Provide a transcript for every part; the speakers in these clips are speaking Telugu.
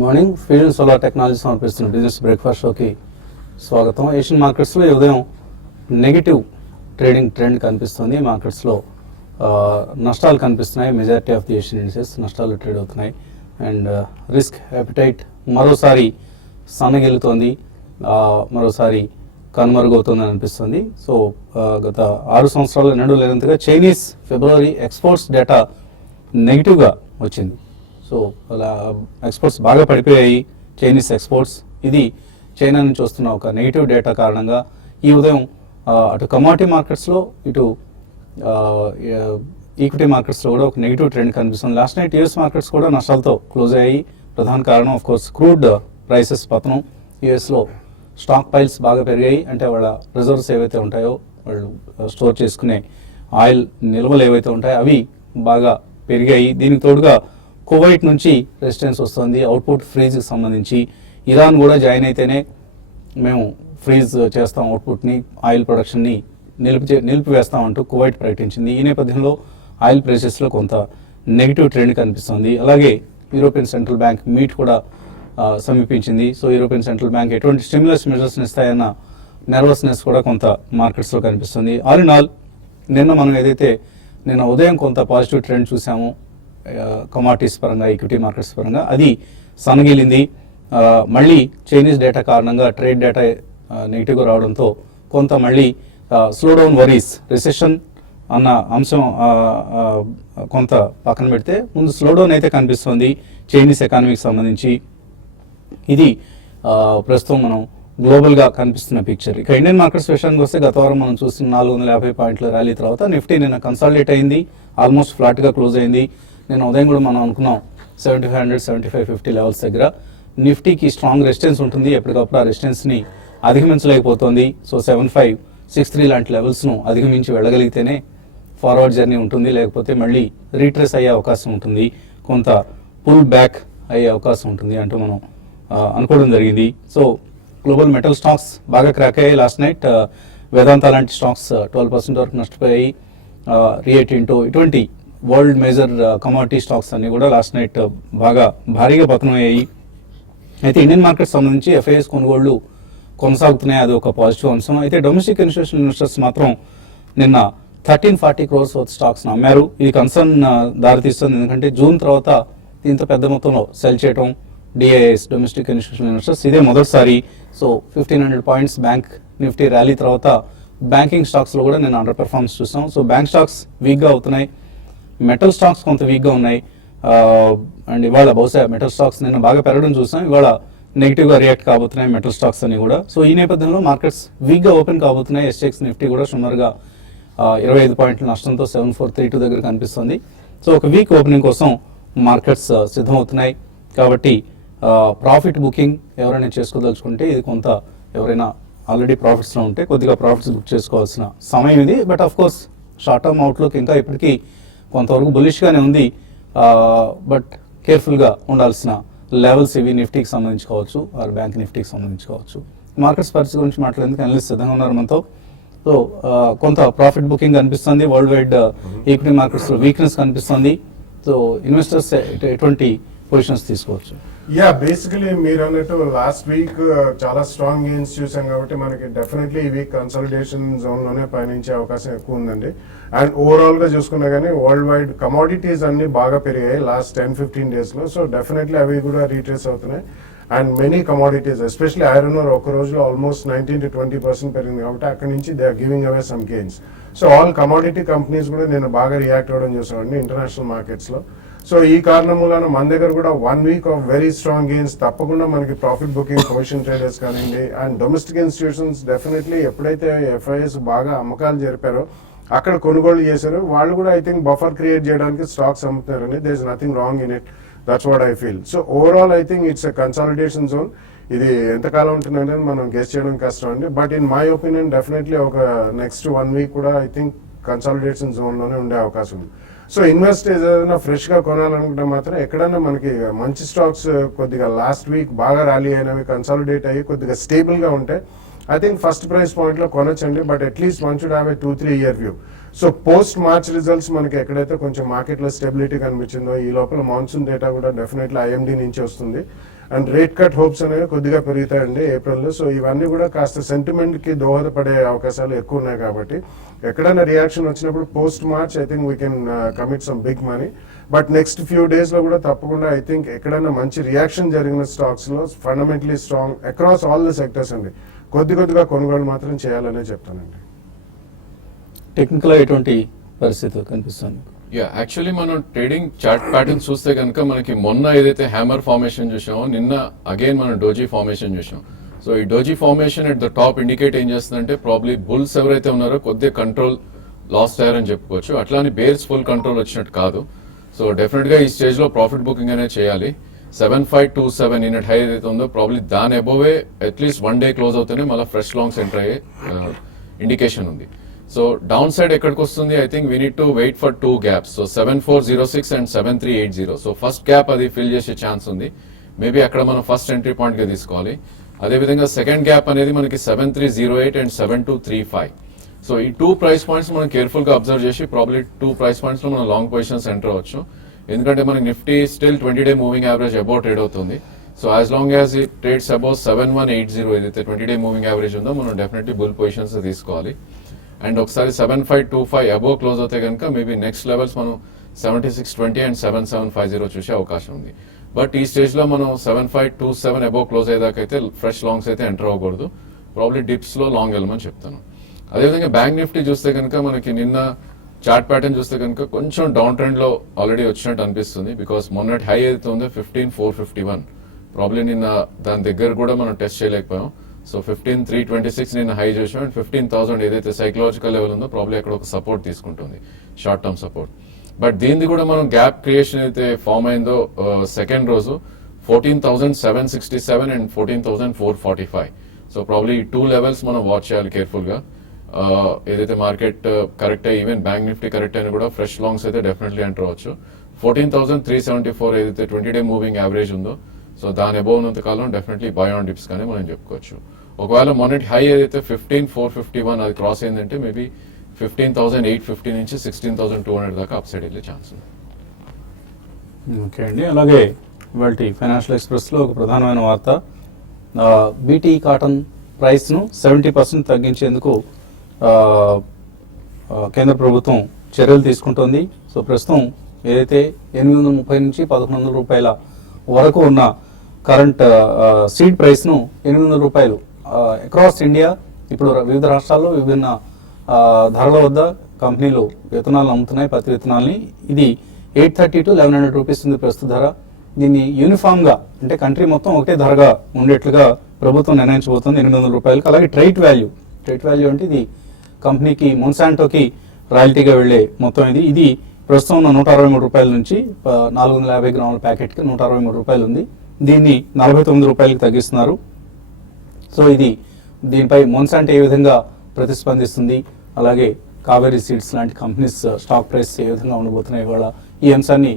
Good morning. Fusion solar technology సమర్పిస్తున్న బిజినెస్ బ్రేక్ఫాస్ట్ షోకి స్వాగతం. ఏషియన్ మార్కెట్స్లో ఈ ఉదయం నెగిటివ్ ట్రేడింగ్ ట్రెండ్ కనిపిస్తుంది. మార్కెట్స్లో నష్టాలు కనిపిస్తున్నాయి. Majority of the Asian indices నష్టాలు ట్రేడ్ అవుతున్నాయి. అండ్ రిస్క్ అపిటైట్ మరోసారి సన్నగిల్లుతోంది, మరోసారి కనుమరుగవుతుందని అనిపిస్తుంది. సో గత 6 సంవత్సరాల ఎన్నడూ లేనంతగా చైనీస్ ఫిబ్రవరి ఎక్స్పోర్ట్స్ డేటా నెగిటివ్గా వచ్చింది. సో అలా ఎక్స్పోర్ట్స్ బాగా పడిపోయాయి, చైనీస్ ఎక్స్పోర్ట్స్. ఇది చైనా నుంచి వస్తున్న ఒక నెగిటివ్ డేటా కారణంగా ఈ ఉదయం అటు కమోడిటీ మార్కెట్స్లో ఇటు ఈక్విటీ మార్కెట్స్లో కూడా ఒక నెగిటివ్ ట్రెండ్ కనిపిస్తుంది. లాస్ట్ నైట్ యూఎస్ మార్కెట్స్ కూడా నష్టాలతో క్లోజ్ అయ్యాయి. ప్రధాన కారణం ఆఫ్ కోర్స్ క్రూడ్ ప్రైసెస్ పతనం. యూఎస్లో స్టాక్ పైల్స్ బాగా పెరిగాయి, అంటే వాళ్ళ రిజర్వ్స్ ఏవైతే ఉంటాయో వాళ్ళు స్టోర్ చేసుకునే ఆయిల్ నిల్వలు ఏవైతే ఉంటాయో అవి బాగా పెరిగాయి. దీనికి తోడుగా కువైట్ నుంచి రెసిస్టెన్స్ వస్తుంది అవుట్పుట్ ఫ్రీజ్కి సంబంధించి. ఇరాన్ కూడా జాయిన్ అయితేనే మేము ఫ్రీజ్ చేస్తాం, అవుట్పుట్ని, ఆయిల్ ప్రొడక్షన్ని నిలిపివేస్తామంటూ కువైట్ ప్రకటించింది. ఈ నేపథ్యంలో ఆయిల్ ప్రైసెస్లో కొంత నెగిటివ్ ట్రెండ్ కనిపిస్తుంది. అలాగే యూరోపియన్ సెంట్రల్ బ్యాంక్ మీట్ కూడా సమీపించింది. సో యూరోపియన్ సెంట్రల్ బ్యాంక్ ఎటువంటి స్టిమ్యులస్ మెజర్స్ని ఇస్తాయన్న నర్వస్నెస్ కూడా కొంత మార్కెట్స్లో కనిపిస్తుంది. ఆల్ ఇన్ ఆల్ నిన్న ఉదయం కొంత పాజిటివ్ ట్రెండ్ చూసాము కమాడిటీస్ పరంగా, ఈక్విటీ మార్కెట్స్ పరంగా. అది సన్నగిలింది. మళ్ళీ చైనీస్ డేటా కారణంగా ట్రేడ్ డేటా నెగిటివ్గా రావడంతో కొంత మళ్ళీ స్లోడౌన్ వరీస్, రిసెషన్ అన్న అంశం కొంత పక్కన పెడితే ముందు స్లోడౌన్ అయితే కనిపిస్తుంది చైనీస్ ఎకానమీకి సంబంధించి. ఇది ప్రస్తుతం మనం గ్లోబల్గా కనిపిస్తున్న పిక్చర్. ఇక ఇండియన్ మార్కెట్స్ విషయానికి వస్తే గత వారం మనం చూసిన 450 పాయింట్ల ర్యాలీ తర్వాత నిఫ్టీ నిన్న కన్సాలిడేట్ అయింది, ఆల్మోస్ట్ ఫ్లాట్గా క్లోజ్ అయింది. నిన్న ఉదయం కూడా మనం అనుకున్నాం 7500, 7550 లెవెల్స్ దగ్గర నిఫ్టీకి స్ట్రాంగ్ రెసిస్టెన్స్ ఉంటుంది. ఎప్పటికప్పుడు ఆ రెసిస్టెన్స్ని అధిగమించలేకపోతుంది. సో 7563 లాంటి లెవెల్స్ను అధిగమించి వెళ్ళగలిగితేనే ఫార్వర్డ్ జర్నీ ఉంటుంది, లేకపోతే మళ్ళీ రీట్రేస్ అయ్యే అవకాశం ఉంటుంది, కొంత పుల్ బ్యాక్ అయ్యే అవకాశం ఉంటుంది అంటూ మనం అనుకోవడం జరిగింది. సో గ్లోబల్ మెటల్ స్టాక్స్ బాగా క్రాక్ అయ్యాయి లాస్ట్ నైట్. వేదాంత లాంటి స్టాక్స్ 12% వరకు నష్టపోయాయి. రియో టింటో ఇటువంటి వరల్డ్ మేజర్ కమోడిటీ స్టాక్స్ అన్ని కూడా లాస్ట్ నైట్ భారీగా పతనం అయ్యాయి. అయితే ఇండియన్ మార్కెట్ సంబంధించి ఎఫ్ఐఎస్ కొనుగోళ్లు కొనసాగుతున్నాయి, అది ఒక పాజిటివ్ అంశం. అయితే డొమెస్టిక్ ఇన్స్టిట్యూషనల్ ఇన్వెస్టర్స్ మాత్రం నిన్న 1340 crores వర్త్ స్టాక్స్ అమ్మారు. ఇది కన్సర్న్ దారితీస్తుంది, ఎందుకంటే జూన్ తర్వాత దీంతో పెద్ద మొత్తంలో సెల్ చేయడం డిఐఎస్, డొమెస్టిక్ ఇన్స్టిట్యూషనల్ ఇన్వెస్టర్స్, ఇదే మొదటిసారి. So 1500 points bank Nifty rally తర్వాత బ్యాంకింగ్ స్టాక్స్లో కూడా నేను అండర్ పెర్ఫార్మెన్స్ చూస్తాం. సో బ్యాంక్ స్టాక్స్ వీక్గా అవుతున్నాయి, మెటల్ స్టాక్స్ కొంత వీక్గా ఉన్నాయి. అండ్ ఇవాళ బహుశా మెటల్ స్టాక్స్ నిన్న బాగా పెరగడం చూసాం, ఇవాళ నెగిటివ్గా రియాక్ట్ కాబోతున్నాయి మెటల్ స్టాక్స్ అని కూడా. సో ఈ నేపథ్యంలో మార్కెట్స్ వీక్గా ఓపెన్ కాబోతున్నాయి. ఎస్టెక్స్ నిఫ్టీ కూడా సుమారుగా 25 పాయింట్ల నష్టంతో 7432 దగ్గర కనిపిస్తుంది. సో ఒక వీక్ ఓపెనింగ్ కోసం మార్కెట్స్ సిద్ధమవుతున్నాయి. కాబట్టి ప్రాఫిట్ బుకింగ్ ఎవరైనా చేసుకోదలుచుకుంటే ఇది కొంత, ఎవరైనా ఆల్రెడీ ప్రాఫిట్స్లో ఉంటే కొద్దిగా ప్రాఫిట్స్ బుక్ చేసుకోవాల్సిన సమయం ఇది. But of course short term outlook ఇంకా ఇప్పటికీ కొంతవరకు బులిష్గానే ఉంది. బట్ కేర్ఫుల్గా ఉండాల్సిన లెవెల్స్ ఇవి నిఫ్టీకి సంబంధించి కావచ్చు, ఆర్ బ్యాంక్ నిఫ్టీకి సంబంధించి కావచ్చు. మార్కెట్స్ పరిస్థితి గురించి మాట్లాడేందుకు అనలిస్ట్ సిద్ధంగా ఉన్నారు మనతో. సో కొంత ప్రాఫిట్ బుకింగ్ కనిపిస్తుంది, వరల్డ్ వైడ్ ఈక్విటీ మార్కెట్స్లో వీక్నెస్ కనిపిస్తుంది. సో ఇన్వెస్టర్స్ ఎటువంటి పొజిషన్స్ తీసుకోవచ్చు? బేసికలీ మీరు అన్నట్టు లాస్ట్ వీక్ చాలా స్ట్రాంగ్ గెయిన్స్ చూసాం కాబట్టి మనకి డెఫినెట్లీ ఈ వీక్ కన్సల్టేషన్ జోన్ లోనే పయనించే అవకాశం ఎక్కువ ఉందండి. అండ్ ఓవరాల్ గా చూసుకున్నా కానీ వరల్డ్ వైడ్ కమోడిటీస్ అన్ని బాగా పెరిగాయి లాస్ట్ 10-15 days లో. సో డెఫినెట్లీ అవి కూడా రీట్రేస్ అవుతున్నాయి. And many commodities especially iron ore ఒక రోజులో ఆల్మోస్ట్ 19 to 20% పెరిగింది కాబట్టి అక్కడి నుంచి they are giving away some gains. So all commodity companies కూడా నేను బాగా రియాక్ట్ అవ్వడం చూసామండి ఇంటర్నేషనల్ మార్కెట్స్ లో. సో ఈ కారణం మూలాన మన దగ్గర కూడా 1 week of very strong gains తప్పకుండా మనకి ప్రాఫిట్ బుకింగ్ పొజిషన్ ట్రేడర్స్ కానివ్వండి అండ్ డొమెస్టిక్ ఇన్స్టిట్యూషన్స్ డెఫినెట్లీ ఎప్పుడైతే ఎఫ్ఐఎస్ బాగా అమ్మకాలు జరిపారో అక్కడ కొనుగోలు చేశారు, వాళ్ళు కూడా ఐ థింక్ బఫర్ క్రియేట్ చేయడానికి స్టాక్స్ అమ్ముతున్నారని. There is nothing wrong in it, that's what I feel. So overall I think it's a consolidation zone. ఇది ఎంతకాలం ఉంటుందనేది మనం గెస్ చేయడం కష్టం అండి. But in my opinion definitely ఒక నెక్స్ట్ 1 week కూడా ఐ థింక్ కన్సాలిడేషన్ జోన్లోనే ఉండే అవకాశం ఉంది. సో ఇన్వెస్టర్స్ ఏదైనా ఫ్రెష్గా కొనాలనుకుంటే మాత్రం ఎక్కడైనా మనకి మంచి స్టాక్స్ కొద్దిగా లాస్ట్ వీక్ బాగా ర్యాలీ అయినవి కన్సాలిడేట్ అయ్యి కొద్దిగా స్టేబుల్గా ఉంటాయి. I think first price point lo konachandi, but at least one should have a 2-3 year view. So post March results manaki ekadaithe konచెం మార్కెట్ లో స్టెబిలిటీ కనిపించిందో ఈ లోపల మాన్సూన్ డేటా కూడా డెఫినెట్లీ ఐఎండి నుంచి వస్తుంది. అండ్ రేట్ కట్ హోప్స్ అనేవి కొద్దిగా పెరుగుతాయండి ఏప్రిల్లో. సో ఇవన్నీ కూడా కాస్త సెంటిమెంట్కి దోహదపడే అవకాశాలు ఎక్కువ ఉన్నాయి కాబట్టి ఎక్కడైనా రియాక్షన్ వచ్చినప్పుడు post March I think we can commit some big money. But next few డేస్లో కూడా తప్పకుండా ఐ థింక్ ఎక్కడైనా మంచి రియాక్షన్ జరిగిన స్టాక్స్లో fundamentally strong across all the sectors అండి కొద్దిగా కొనుగోలు మాత్రం చేయాలనే చెప్తానండి. టెక్నికల్ ఎటువంటి పరిస్థితి కనిపిస్తుంది? యాక్చువల్లీ మనం ట్రేడింగ్ చార్ట్ ప్యాటర్న్ చూస్తే కనుక మనకి మొన్న ఏదైతే హ్యామర్ ఫార్మేషన్ చూసామో నిన్న అగైన్ మనం డోజీ ఫార్మేషన్ చూసాం. సో ఈ doji formation at the top indicate ఏం చేస్తుందంటే ప్రాబ్లీ బుల్స్ ఎవరైతే ఉన్నారో కొద్దిగా కంట్రోల్ లాస్ అయ్యారని చెప్పుకోవచ్చు. అట్లానే బేర్స్ ఫుల్ కంట్రోల్ వచ్చినట్టు కాదు. సో డెఫినెట్ గా ఈ స్టేజ్ లో ప్రాఫిట్ బుకింగ్ అనేది చేయాలి. 7527 యూనిట్ హై ఏదైతే ఉందో ప్రాబ్లీ దాని అబోవే అట్లీస్ట్ 1 డే క్లోజ్ అవుతూనే మళ్ళీ ఫ్రెష్ లాంగ్స్ ఎంటర్ అయ్యే ఇండికేషన్ ఉంది. సో డౌన్ సైడ్ ఎక్కడికి వస్తుంది? I think we need to wait for 2 gaps. So 7406 and 7380. So first gap అది ఫిల్ చేసే ఛాన్స్ ఉంది. మేబీ అక్కడ మనం ఫస్ట్ ఎంట్రీ పాయింట్ గా తీసుకోవాలి. అదేవిధంగా సెకండ్ గ్యాప్ అనేది మనకి 7308 అండ్ 7235. సో ఈ 2 ప్రైస్ పాయింట్స్ మనం కేర్ఫుల్ గా అబ్జర్వ్ చేసి ప్రాబ్లీ 2 ప్రైస్ పాయింట్స్ లో మనం లాంగ్ పొజిషన్స్ ఎంటర్ అవ్వచ్చు. ఎందుకంటే మనకి Nifty still 20-day moving average above trade అవుతుంది. సో యాజ్ లాంగ్ యాజ్ ఈ ట్రేడ్స్ అబౌవ్ 7180 ఏదైతే 20-day మూవింగ్ యావరేజ్ ఉందో మనం డెఫినెట్లీ బుల్ పొజిషన్స్ తీసుకోవాలి. అండ్ ఒకసారి 7525 అబోవ్ క్లోజ్ అవుతే కనుక మేబీ నెక్స్ట్ లెవెల్స్ మనం 7620 అండ్ 7750 చూసే అవకాశం ఉంది. బట్ ఈ స్టేజ్ లో మనం 7527 అబోవ్ క్లోజ్ అయ్యేదాకైతే ఫ్రెష్ లాంగ్స్ అయితే ఎంటర్ అవ్వకూడదు. ప్రాబ్లీ డిప్స్ లో లాంగ్ వెళ్ళమని చెప్తాను. అదేవిధంగా బ్యాంక్ నిఫ్టీ చూస్తే కనుక మనకి నిన్న చార్ట్ ప్యాటర్న్ చూస్తే కనుక కొంచెం డౌన్ ట్రెండ్ లో ఆల్రెడీ వచ్చినట్టు అనిపిస్తుంది. బికాస్ మొన్నటి హై ఏదైతే ఉందో 15451 ప్రాబ్లీ నిన్న దాని దగ్గర కూడా మనం టెస్ట్ చేయలేకపోయాం. సో 15326 నిన్న హై చేసాం. అండ్ 15000 ఏదైతే సైకలాజికల్ లెవెల్ ఉందో ప్రాబ్లీ అక్కడ ఒక సపోర్ట్ తీసుకుంటుంది, షార్ట్ టర్మ్ సపోర్ట్. బట్ దీనిది కూడా మనం గ్యాప్ క్రియేషన్ అయితే ఫామ్ అయిందో సెకండ్ రోజు 14767 అండ్ 14445. సో ప్రాబ్లీ 2 లెవెల్స్ మనం వాచ్ చేయాలి కేర్ఫుల్ గా. ఏదైతే మార్కెట్ కరెక్ట్ అయ్యి ఈవెన్ బ్యాంక్ నిఫ్టీ కరెక్ట్ అయినా కూడా ఫ్రెష్ లాంగ్స్ అయితే డెఫినెట్లీ ఎంటర్ అవ్వచ్చు. 14374 ఏదైతే 20-day మూవింగ్ యావరేజ్ ఉందో సో దాని అబోవ్ ఉన్నంత కాలం డెఫినెట్లీ బై ఆన్ డిప్స్ కానీ మనం చెప్పుకోవచ్చు. ఒకవేళ మొన్నటి హై ఏదైతే 15451 అది క్రాస్ అయిందంటే మేబీ 15850 నుంచి 16200 దాకా అప్ సైడ్ వెళ్ళే ఛాన్స్ ఉంది. ఓకే అండి. అలాగే ఇవాళ ఫైనాన్షియల్ ఎక్స్ప్రెస్లో ఒక ప్రధానమైన వార్త, బీటీ కాటన్ ప్రైస్ను 70% తగ్గించేందుకు కేంద్ర ప్రభుత్వం చర్యలు తీసుకుంటోంది. సో ప్రస్తుతం ఏదైతే 830 నుంచి 1100 రూపాయల వరకు ఉన్న కరెంట్ సీడ్ ప్రైస్ను 800 రూపాయలు అక్రాస్ ఇండియా ఇప్పుడు వివిధ రాష్ట్రాల్లో విభిన్న ధరల వద్ద కంపెనీలు విత్తనాలు అమ్ముతున్నాయి, పత్తి విత్తనాలని. ఇది 830 to 1100 రూపీస్ ఉంది ప్రస్తుత ధర. దీన్ని యూనిఫామ్గా అంటే కంట్రీ మొత్తం ఒకటే ధరగా ఉండేట్లుగా ప్రభుత్వం నిర్ణయించబోతుంది 800 రూపాయలకు. అలాగే ట్రేడ్ వాల్యూ అంటే ఇది కంపెనీకి మొన్సాంటోకి రాయల్టీగా వెళ్లే మొత్తం ఇది ప్రస్తుతం ఉన్న 163 రూపాయల నుంచి 450 గ్రాముల ప్యాకెట్కి 163 రూపాయలు ఉంది. దీన్ని 49 రూపాయలకి తగ్గిస్తున్నారు. సో దీనిపై మొన్సాంటో ఏ విధంగా ప్రతిస్పందిస్తుంది, అలాగే కావేరీ సీడ్స్ లాంటి కంపెనీస్ స్టాక్ ప్రైస్ ఏ విధంగా ఉండబోతున్నాయి ఇవాళ, ఈ అంశాన్ని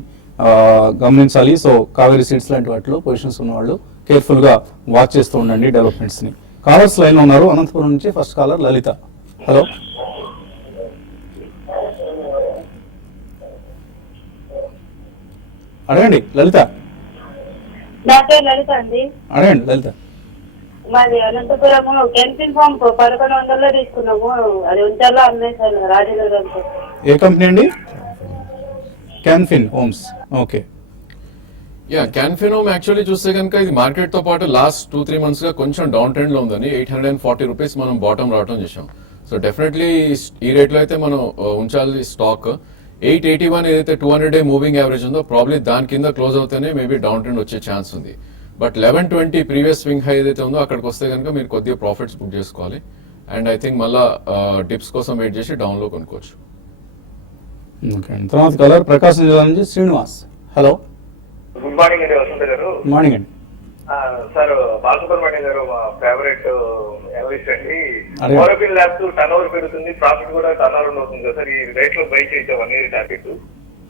గమనించాలి. సో కావేరీ సీడ్స్ లాంటి వాటిలో పొజిషన్స్ ఉన్న వాళ్ళు కేర్ఫుల్గా వాచ్ చేస్తూ ఉండండి డెవలప్మెంట్స్ని. కాలర్స్ లైన్లో ఉన్నారు. అనంతపురం నుంచి ఫస్ట్ కాలర్ లలిత. హలో, అడగండి లలిత. నా పేరు లలిత అండి. అడగండి లలిత. మాది అనంతపురము కెన్ఫిన్ ఫామ్ 1100లో తీసుకున్నాము. అది ఉంచాలో అమ్మేశాను రాజనగర్. ఏ కంపెనీ అండి? Can Fin homes. Okay. Can Fin home actually చూస్తే కనుక ఇది మార్కెట్ తో పాటు లాస్ట్ 2-3 months గా కొంచెం డౌన్ ట్రెండ్ లో ఉందని 840 రూపీస్ మనం బాటమ్ రావడం చేసాం. సో డెఫినెట్లీ ఈ రేట్ లో అయితే మనం ఉంచాలి స్టాక్. 881 ఏదైతే 200-day మూవింగ్ యావరేజ్ ఉందో ప్రాబ్లీ దాని కింద క్లోజ్ అవుతేనే మేబీ డౌన్ ట్రెండ్ వచ్చే ఛాన్స్ ఉంది. బట్ 1120 ప్రీవియస్ స్వింగ్ హై ఏదైతే ఉందో అక్కడికి వస్తే కనుక మీరు కొద్దిగా ప్రాఫిట్స్ బుక్ చేసుకోవాలి. అండ్ ఐ థింక్ మళ్ళా డిప్స్ కోసం వెయిట్ చేసి డౌన్ లో కొనుక్కోవచ్చు. ఓకే. తర్వాత కలర్ ప్రకాశం జిల్లా నుంచి శ్రీనివాస్. హలో, గుడ్ మార్నింగ్ అండి వసంత గారు. మార్నింగ్ అండి. సార్ బాలసుబ్రహ్మణ్యం గారు మా ఫేవరెట్ అనలిస్ట్ అండి. అరే. మోరబిన్ ల్యాబ్స్ టర్న్ ఓవర్ పెరుగుతుంది, ప్రాఫిట్ కూడా టర్న్ అరౌండ్ అవుతుంది కదా సార్. ఈ రేట్ లో బై చేయొచ్చా 1 year target?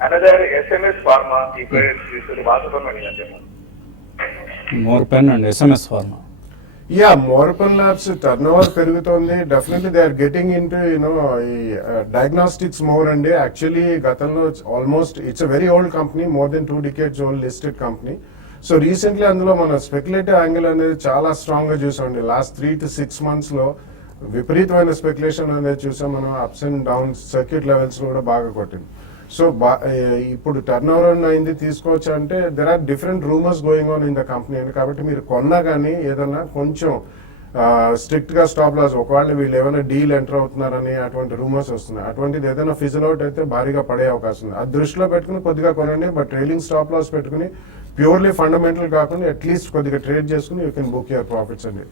Another SMS pharma ఈ పేరు తీసుకుని బాలసుబ్రహ్మణ్యం అంటే Morepen and SMS pharma. Morepen labs turnover పెరుగుతోంది. Definitely they are getting into ఈ డయాగ్నోస్టిక్స్ మోర్ అండి. యాక్చువల్లీ గతంలో almost it's a very old company, more than 2 decades old listed company. So recently అందులో మన స్పెక్యులేటివ్ యాంగిల్ అనేది చాలా స్ట్రాంగ్ గా చూసామండి. లాస్ట్ 3 to 6 months లో విపరీతమైన స్పెక్యులేషన్ అనేది చూసాం మనం. Ups and downs circuit levels లో కూడా బాగా కొట్టింది. సో ఇప్పుడు టర్న్ ఓవర్ అయింది తీసుకోవచ్చు అంటే there are different rumours going on in the company అని. కాబట్టి మీరు కొన్నా కానీ ఏదన్నా కొంచెం స్ట్రిక్ట్ గా స్టాప్ లాస్, ఒకవేళ వీళ్ళు ఏమైనా డీల్ ఎంటర్ అవుతున్నారని అటువంటి రూమర్స్ వస్తున్నాయి, అటువంటిది ఏదైనా ఫిజిల్ అవుట్ అయితే భారీగా పడే అవకాశం ఉంది. అది దృష్టిలో పెట్టుకుని కొద్దిగా కొనండి. బట్ ట్రైలింగ్ స్టాప్ లాస్ పెట్టుకుని ప్యూర్లీ ఫండమెంటల్ కాకుండా అట్లీస్ట్ కొద్దిగా ట్రేడ్ చేసుకుని you can book your profits అండి.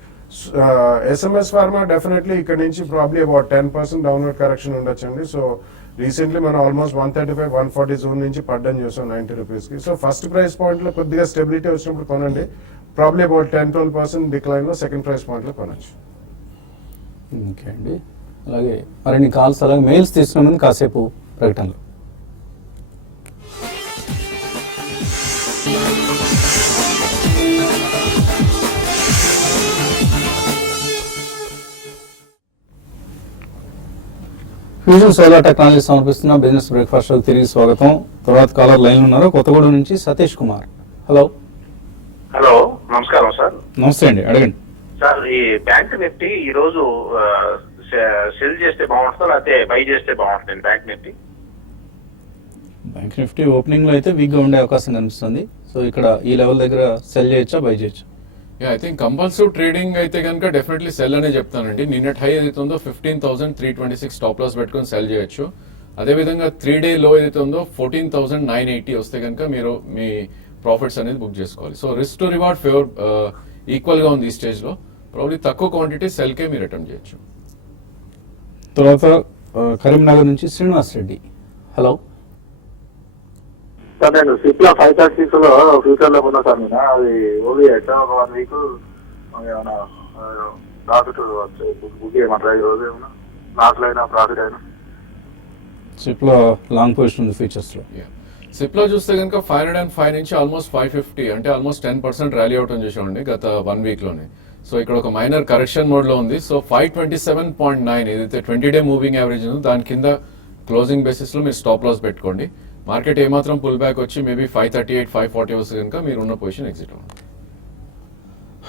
ఎస్ఎంఎస్ ఫార్మా డెఫినెట్లీ ఇక్కడ నుంచి ప్రాబ్లీ అబౌట్ 10% డౌన్వర్డ్ కరెక్షన్ ఉండొచ్చండి. సో రీసెంట్లీ మనం ఆల్మోస్ట్ 135, 140 జోన్ నుంచి పడ్డం చూసాం 90 రూపీస్కి. సో ఫస్ట్ ప్రైస్ పాయింట్ లో కొద్దిగా స్టెబిలిటీ వచ్చినప్పుడు కొనండి. ప్రాబ్లీ అబౌట్ 10-12% డిక్లైన్ లో సెకండ్ ప్రైస్ పాయింట్ లో కొనొచ్చు. ఓకే అండి. అలాగే మరిన్ని కాల్స్ అలాగే మెయిల్స్ తీసుకునే ముందు కాసేపు ప్రకటనలు. ఫ్యూజన్ సోలార్ టెక్నాలజీ సమర్పిస్తున్న బిజినెస్ బ్రేక్ఫాస్ట్ షోకి తిరిగి స్వాగతం. తర్వాత కాలర్ లైన్ ఉన్నారు, కొత్తగూడెం నుంచి సతీష్ కుమార్. హలో. హలో, నమస్కారం సార్. నమస్తే అండి, అడగండి సార్, ఈ బ్యాంక్ నిఫ్టీ ఈ రోజు సెల్ చేస్తే బాగుంటుందా లేకపోతే బై చేస్తే బాగుంటుంది bank Nifty? Bank Nifty opening లో అయితే వీక్ గా ఉండే అవకాశం కనిపిస్తుంది. సో ఇక్కడ ఈ లెవెల్ దగ్గర సెల్ చేయొచ్చా, బై చేయొచ్చా? ఐ థింక్ కంపల్సివ్ ట్రేడింగ్ అయితే కనుక డెఫినెట్లీ సెల్ అనే చెప్తానండి. నిన్నటి హై ఏదైతే ఉందో 15,326 స్టాప్ లాస్ పెట్టుకొని సెల్ చేయొచ్చు. అదేవిధంగా 3-day లో ఏదైతే ఉందో 14,980 వస్తే కనుక మీరు మీ ప్రాఫిట్స్ అనేది బుక్ చేసుకోవాలి. So risk to reward favour equal గా ఉంది ఈ స్టేజ్ లో. ప్రాబ్లీ తక్కువ క్వాంటిటీ సెల్ కే మీరు అటెంప్ట్ చేయొచ్చు. తర్వాత కరీంనగర్ నుంచి శ్రీనివాస్ రెడ్డి. హలో. సార్, నేను సిప్లా 536 లో ఫ్యూచర్ లో ఉన్నా సార్. నేను అది ఓన్లీ ఎట్లా 1 week ఏమైనా ప్రాఫిట్ బుక్ చేయమంటారా ఈ రోజు? ఏమన్నా లాస్ అయినా ప్రాఫిట్ అయినా? సిప్లో లాంగ్ పొజిషన్ ఉంది ఫ్యూచర్స్ లో. సిప్ లో చూస్తే కనుక 505 నుంచి ఆల్మోస్ట్ 550 అంటే ఆల్మోస్ట్ 10% ర్యాలీ అవుట్ అని చూసామండి గత 1 week లోనే. సో ఇక్కడ ఒక మైనర్ కరెక్షన్ మోడ్ లో ఉంది. సో 527.9 ఏదైతే 20-day మూవింగ్ యావరేజ్ ఉందో దాని కింద క్లోజింగ్ బేసిస్ లో మీరు స్టాప్ లాస్ పెట్టుకోండి. మార్కెట్ ఏమాత్రం పుల్ బ్యాక్ వచ్చి మేబీ 538, 540 వస్తే కనుక మీరు ఉన్న పొజిషన్ ఎగ్జిట్ అవ్వండి.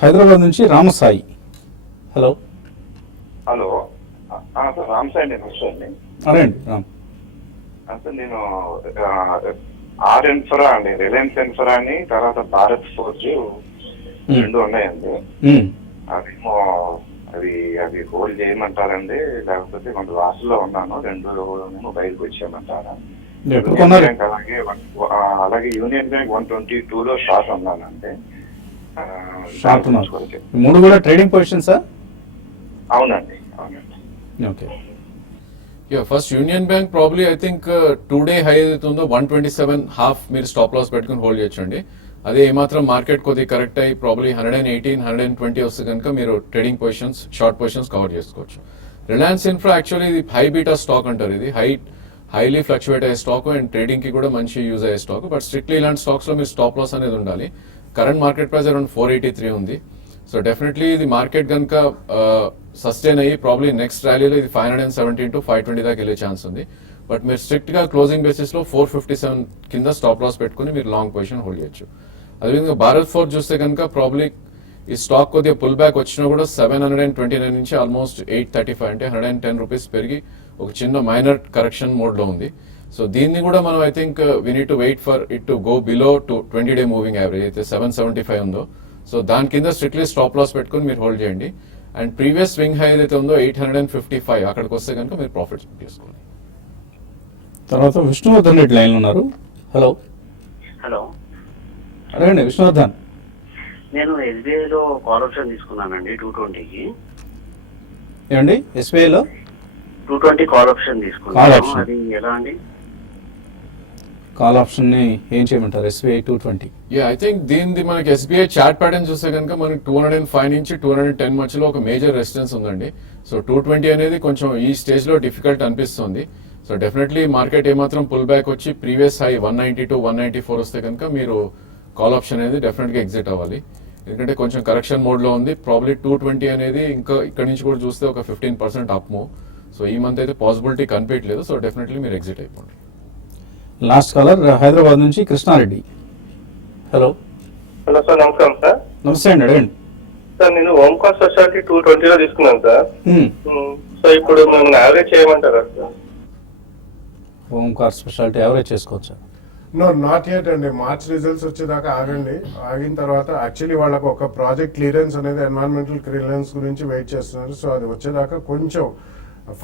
హైదరాబాద్ నుంచి Ramasai. Hello. Hello sir, Ram sir అండి. నమస్తే అండి. అరేండి రామ్. సార్, నేను ఆర్ ఇన్ఫ్రా అండి, రిలయన్స్ ఇన్ఫ్రా అని, తర్వాత భారత్ ఫోర్జ్ రెండు ఉన్నాయండి. అవేమో అవి హోల్డ్ చేయమంటారండి లేకపోతే కొంత లాస్లో ఉన్నాను, రెండు బయటకు వచ్చేయమంటారా? అలాగే యూనియన్ బ్యాంక్ 122 లో షార్ట్ ఉన్నానండి. షార్ట్ మూడు కూడా ట్రేడింగ్ పొజిషన్ సార్? అవునండి, అవునండి. Okay. First union bank probably I think 2-day high ఏదైతే ఉందో 127.5 మీరు స్టాప్ లాస్ పెట్టుకుని హోల్డ్ చేయొచ్చండి. అదే ఏమాత్రం మార్కెట్ కొద్దిగా కరెక్ట్ అయ్యి ప్రాబ్లీ 118, 120 వస్తే కనుక మీరు trading positions, short positions cover చేసుకోవచ్చు. రిలయన్స్ ఇన్ఫ్రా యాక్చువల్లీ ఇది హై బీటా స్టాక్ అంటారు. ఇది హైలీ ఫ్లక్చువేట్ అయ్యే స్టాక్ అండ్ ట్రేడింగ్ కి కూడా మంచి యూజ్ అయ్యే స్టాక్. బట్ స్ట్రిక్ట్లీ ఇలాంటి స్టాక్స్ లో మీరు స్టాప్ లాస్ అనేది ఉండాలి. కరెంట్ మార్కెట్ ప్రైస్ అరౌండ్ 483 ఉంది. సో డెఫినెట్లీ ఇది మార్కెట్ కనుక సస్టైన్ అయ్యి ప్రాబ్లీ నెక్స్ట్ ర్యాలీలో ఇది 517 to 520 దాకా వెళ్ళే ఛాన్స్ ఉంది. బట్ మీరు స్ట్రిక్ట్ గా క్లోజింగ్ బేసిస్ లో 457 కింద స్టాప్ లాస్ పెట్టుకుని మీరు లాంగ్ పొజిషన్ హోల్డ్ చేయొచ్చు. అదేవిధంగా భారత్ ఫోర్జ్ చూస్తే కనుక ప్రాబ్లీ ఈ స్టాక్ కొద్దిగా పుల్ బ్యాక్ వచ్చినా కూడా 729 నుంచి ఆల్మోస్ట్ 835 అంటే 110 రూపీస్ పెరిగి ఒక చిన్న మైనర్ కరెక్షన్ మోడ్ లో ఉంది. సో దీన్ని కూడా మనం I think we need to wait for it to go below 20-day moving average అయితే 775 ఉందో, సో దాని కింద స్ట్రిక్ట్లీ స్టాప్ లాస్ పెట్టుకుని మీరు హోల్డ్ చేయండి. అండ్ ప్రీవియస్ స్వింగ్ హై ఏదైతే ఉందో 855 అక్కడికి వస్తే కనుక మీరు ప్రాఫిట్స్ తీసుకోండి. తర్వాత విష్ణువర్ధన్ రెడ్డి లైన్ ఉన్నారు. హలో. హలో, అడగండి విష్ణువర్ధన్. నేను ఎస్బీఐలో కాల్ ఆప్షన్ తీసుకున్నానండి 220కి. ఏమండి ఎస్బీఐలో 220 కాల్ ఆప్షన్ Call తీసుకున్నాను. option. అది ఎలా అండి? కాల్ ఆప్షన్ ని ఏం చేయమంటారు? ఎస్బీఐ 220. ఐ థింక్ దీనిది మనకి ఎస్బీఐ చార్ట్ ప్యాటర్న్ చూస్తే కనుక మనకి 205 నుంచి 210 మధ్యలో ఒక మేజర్ రెసిస్టెన్స్ ఉందండి. సో 220 అనేది కొంచెం ఈ స్టేజ్ లో డిఫికల్ట్ అనిపిస్తుంది. సో డెఫినెట్లీ మార్కెట్ ఏమాత్రం పుల్ బ్యాక్ వచ్చి ప్రీవియస్ హై 192, 194 వస్తే కనుక మీరు కాల్ ఆప్షన్ అనేది డెఫినెట్ గా ఎగ్జిట్ అవ్వాలి. ఎందుకంటే కొంచెం కరెక్షన్ మోడ్ లో ఉంది. ప్రాబ్లీ 220 అనేది ఇంకా ఇక్కడ నుంచి కూడా చూస్తే ఒక 15% అప్ మూవ్. సో ఈ మంత్ అయితే పాసిబిలిటీ కనిపించలేదు. సో డెఫినెట్లీ మీరు ఎగ్జిట్ అయిపోండి. లాస్ట్ కాలర్ హైదరాబాద్ నుంచి కృష్ణారెడ్డి. హలో. హలో సార్, నమస్కారం సార్. నమస్తే అండి, అడగండి. సార్ నేను ఓంకార్ స్పెషాలిటీ 220 తీసుకున్నాను సార్. సో ఇప్పుడు మనం యావరేజ్ చేయమంటారా సార్? ఓంకార్ స్పెషాలిటీ యావరేజ్ చేసుకోవచ్చా? నో, నాట్ యెట్ అండి. మార్చ్ రిజల్ట్స్ వచ్చేదాకా ఆగండి. ఆగిన తర్వాత యాక్చువల్లీ వాళ్ళకు ఒక ప్రాజెక్ట్ క్లియరెన్స్ అనేది ఎన్వైరన్మెంటల్ క్లియరెన్స్ గురించి వెయిట్ చేస్తున్నారు. సో అది వచ్చేదాకా కొంచెం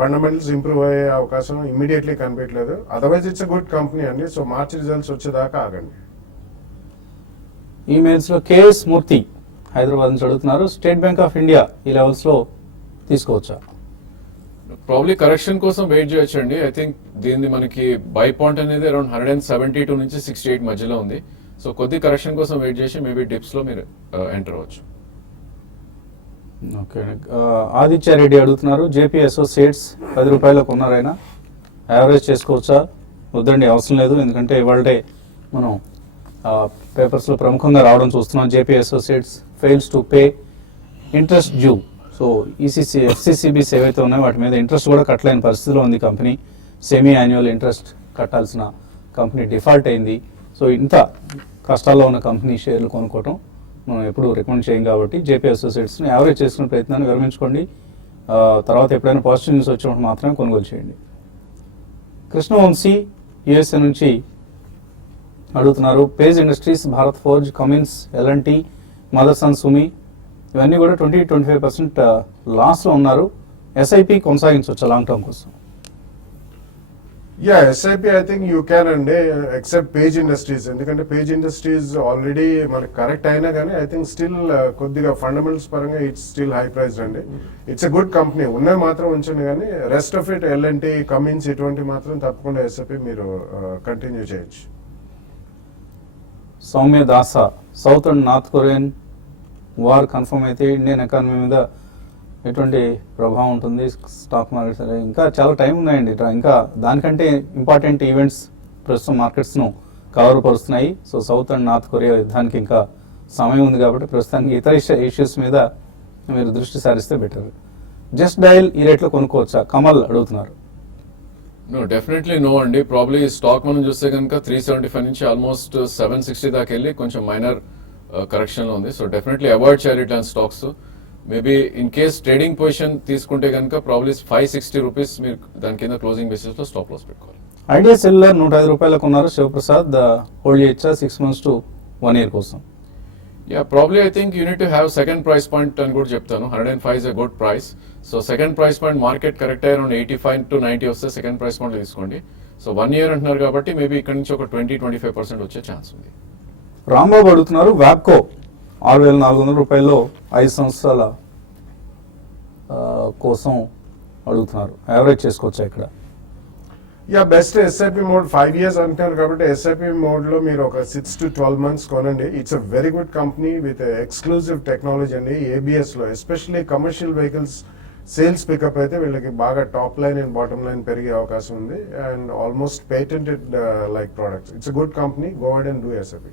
ఫండమెంటల్స్ ఇంప్రూవ్ అయ్యే అవకాశం ఇమీడియట్లీ కనిపించలేదు. Otherwise it's a good company అండి. సో మార్చ్ రిజల్ట్స్ వచ్చేదాకా ఆగండి. ఈమెయిల్స్లో కేఎస్ మూర్తి హైదరాబాద్ నుంచి అడుగుతున్నారు, స్టేట్ బ్యాంక్ ఆఫ్ ఇండియా ఈ లెవెల్స్లో తీసుకోవచ్చా? ప్రాబ్లీ కరెక్షన్ కోసం వెయిట్ చేయొచ్చండి. ఐ థింక్ దీన్ని మనకి బై పాయింట్ అనేది అరౌండ్ 172 నుంచి 68 మధ్యలో ఉంది. సో కొద్ది కరెక్షన్ కోసం వెయిట్ చేసి మేబీ డిప్స్లో మీరు ఎంటర్ అవ్వచ్చు. ఓకే. ఆదిత్య రెడ్డి అడుగుతున్నారు, జేపీ అసోసియేట్స్ 10 రూపాయలకు ఉన్నారైనా యావరేజ్ చేసుకోవచ్చా? వద్దండి, అవసరం లేదు. ఎందుకంటే ఇవాళ మనం పేపర్స్లో ప్రముఖంగా రావడం చూస్తున్నాం. Jaypee associates fails to pay interest due. So ECC FCCBs ఏవైతే ఉన్నాయో వాటి మీద ఇంట్రెస్ట్ కూడా కట్టలేని పరిస్థితిలో ఉంది కంపెనీ. సెమీ యాన్యువల్ ఇంట్రెస్ట్ కట్టాల్సిన కంపెనీ డిఫాల్ట్ అయింది. సో ఇంత కష్టాల్లో ఉన్న కంపెనీ షేర్లు కొనుక్కోవటం మనం ఎప్పుడు రికమెండ్ చేయం. కాబట్టి జేపీ అసోసియేట్స్ని యావరేజ్ చేసుకునే ప్రయత్నాన్ని విరమించుకోండి. తర్వాత ఎప్పుడైనా పాజిటివ్ న్యూస్ వచ్చినప్పుడు మాత్రమే కొనుగోలు చేయండి. కృష్ణవంశీ యుఎస్ఏ నుంచి అడుగుతున్నారు, పేజ్ ఇండస్ట్రీస్, భారత్ ఫోర్జ్, కమిన్స్, ఎల్ఎన్టీ, మదర్సన్, సుమి ఇవన్నీ కూడా 20-25% లాస్లో ఉన్నారు. ఎస్ఐపి కొనసాగించవచ్చు లాంగ్ టర్మ్ కోసం? Yeah, SIP I think you can అండి, ఎక్సెప్ట్ పేజ్ ఇండస్ట్రీస్. ఎందుకంటే పేజ్ ఇండస్ట్రీస్ ఆల్రెడీ మనకి కరెక్ట్ అయినా కానీ ఐ థింక్ స్టిల్ కొద్దిగా ఫండమెంటల్స్ పరంగా ఇట్స్ స్టిల్ హై ప్రైస్డ్ అండి. It's a good company. ఉన్నవి మాత్రం ఉంచండి, కానీ rest of it LNT, Cummins ఇటువంటి మాత్రం తప్పకుండా ఎస్ఐపి మీరు కంటిన్యూ చేయొచ్చు. సౌమ్య దాస, south and north Korean war confirm అయితే ఇండియన్ ఎకానమీ మీద ఎటువంటి ప్రభావం ఉంటుంది? స్టాక్ మార్కెట్స్ ఇంకా చాలా టైం ఉన్నాయండి. ఇంకా దానికంటే ఇంపార్టెంట్ ఈవెంట్స్ ప్రస్తుతం మార్కెట్స్ను కవర్ పరుస్తున్నాయి. So South and North Korea యుద్ధానికి ఇంకా సమయం ఉంది కాబట్టి ప్రస్తుతానికి ఇతర ఇష్యూస్ మీద మీరు దృష్టి సారిస్తే బెటర్. జస్ట్ డయల్ ఈ రేట్లో కొనుక్కోవచ్చా? కమల్ అడుగుతున్నారు. నో, డెఫినెట్లీ నో అండి. ప్రాబ్లీ స్టాక్ మనం చూస్తే కనుక 375 నుంచి ఆల్మోస్ట్ 760 దాకా వెళ్ళి కొంచెం మైనర్ కరెక్షన్లో ఉంది. సో డెఫినెట్లీ అవాయిడ్ చేయాలి ఇట్లాంటి stocks. Maybe in case trading position తీసుకుంటే కనుక ప్రాబ్లీ 560 రూపీస్ మీరు దాని కింద క్లోజింగ్ బేసిస్లో స్టాప్ లాస్ పెట్టుకోవాలి. ఐడియా సెల్యులర్ 105 రూపాయలకు ఉన్నారు. శివప్రసాద్ హోల్డ్ చేయొచ్చా 6 months to 1 year కోసం? Yeah, probably I think unit to have second price point అని కూడా చెప్తాను. 105 is a good price. So second price point market correct అయ్యి అరౌండ్ 85 to 90 వస్తే సెకండ్ ప్రైస్ పాయింట్ తీసుకోండి. సో 1 year అంటున్నారు కాబట్టి మేబీ ఇక్కడ నుంచి ఒక 20-25% వచ్చే ఛాన్స్ ఉంది. రాంబాబు అడుగుతున్నారు, వ్యాప్కో 6,400 రూపాయల్లో 5 సంవత్సరాల కోసం అడుగుతున్నారు, యావరేజ్ చేసుకోవచ్చా ఇక్కడ? Yeah, best SIP mode 5 years అంటున్నారు కాబట్టి ఎస్ఐపి మోడ్ లో మీరు ఒక 6 to 12 months కొనండి. It's a very good company with exclusive technology అండి. ఏబిఎస్ లో especially commercial vehicles sales pickup అయితే వీళ్ళకి బాగా top line and bottom line పెరిగే అవకాశం ఉంది. And almost patented like products. It's a good company, go ahead and do SIP.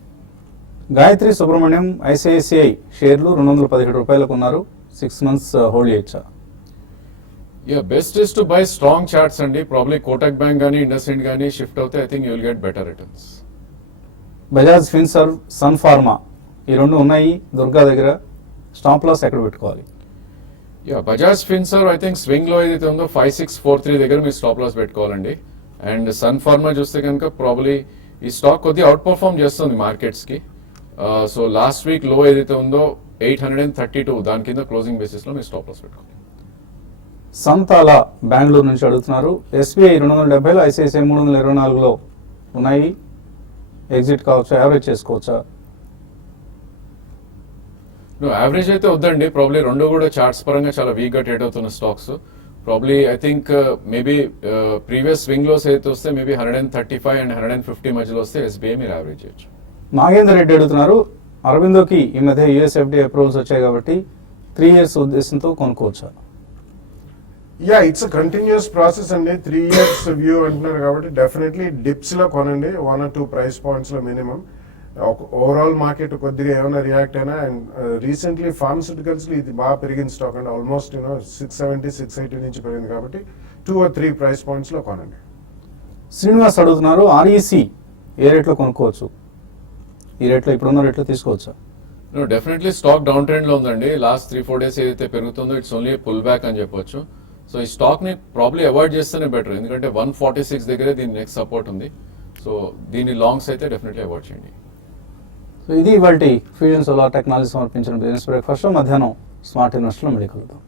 Gayatri Subrahmanyam, ICICI షేర్లు 217 రూపాయలకు ఉన్నారు. 6 months హోల్డ్ చేయొచ్చా? Yeah, best is to buy strong charts అండి. ప్రాబ్లీ కోటక్ బ్యాంక్ కానీ ఇండస్ఇండ్ కానీ షిఫ్ట్ అవుతే I think you will get better returns. Bajaj Finserv, Sun Pharma ఈ రెండు ఉన్నాయి దుర్గా దగ్గర. స్టాప్ లాస్ ఎక్కడ పెట్టుకోవాలి? Yeah, Bajaj Finserv I think swing లో ఏదైతే ఉందో 5643 దగ్గర మీరు స్టాప్ లాస్ పెట్టుకోవాలండి. అండ్ సన్ ఫార్మా చూస్తే కనుక ప్రాబ్లీ ఈ స్టాక్ కొద్దిగా అవుట్ పర్ఫార్మ్ చేస్తుంది మార్కెట్స్ కి. సో లాస్ట్ వీక్ లో ఏదైతే ఉందో 832 దాని కింద క్లోజింగ్ బేసిస్ లో మీరు స్టాప్ లాస్ పెట్టుకోవాలి. సంతాల బెంగళూరు నుంచి అడుగుతున్నారు, ఎస్బీఐ 270లో, ఐసిఐసిఐ 324లో ఉన్నాయి, ఎగ్జిట్ కావచ్చా, యావరేజ్ చేసుకోవచ్చా? యావరేజ్ అయితే వద్దండి. ప్రాబ్లీ రెండు కూడా చార్ట్స్ పరంగా చాలా వీక్ గా ట్రేడ్ అవుతున్న stocks. Probably I think maybe previous swing lows అయితే వస్తే మేబీ 135 and 150 మధ్యలో వస్తే ఎస్బీఐ మీరు యావరేజ్ చేయొచ్చు. నాగేందర్ రెడ్డి అడుగుతున్నారు, అరవిందోకి ఈ మధ్య యూఎస్ఎఫ్డీ అప్రూవల్స్ వచ్చాయి కాబట్టి 3 years ఉద్దేశంతో కొనుక్కోవచ్చా? యా, ఇట్స్ కంటిన్యూస్ ప్రాసెస్ అండి. 3 years వ్యూ అంటున్నారు కాబట్టి డెఫినెట్లీ డిప్స్ లో కొనండి, 1 or 2 price points లో మినిమం. ఓవరాల్ మార్కెట్ కొద్దిగా ఏమైనా రియాక్ట్ అయినా. అండ్ రీసెంట్లీ ఫార్మస్యూటికల్స్ ఇది బాగా పెరిగిన స్టాక్ అండి. ఆల్మోస్ట్ 670, 680 నుంచి పెరిగింది కాబట్టి 2 or 3 price points లో కొనండి. శ్రీనివాస్ అడుగుతున్నారు, ఆర్ఈసి ఏ రేట్లో కొనుక్కోవచ్చు? ఈ రేట్లో ఇప్పుడున్న రేట్లో తీసుకోవచ్చా? డెఫినెట్లీ స్టాక్ డౌన్ ట్రెండ్ లో ఉందండి. లాస్ట్ 3-4 డేస్ ఏదైతే పెరుగుతుందో ఇట్స్ ఓన్లీ పుల్ బ్యాక్ అని చెప్పొచ్చు. సో ఈ స్టాక్ ని ప్రాబ్లీ అవాయిడ్ చేస్తేనే బెటర్, ఎందుకంటే 146 దగ్గరే దీని నెక్స్ట్ సపోర్ట్ ఉంది. సో దీని లాంగ్స్ అయితే డెఫినెట్లీ అవాయిడ్ చేయండి. సో ఇది ఇవాళ ఫ్యూజన్ సోలార్ టెక్నాలజీ సమర్పించిన బిజినెస్ బ్రేక్ఫాస్ట్. మధ్యాహ్నం స్మార్ట్ ఇన్వెస్ట్లో మళ్ళీ కలుద్దాం.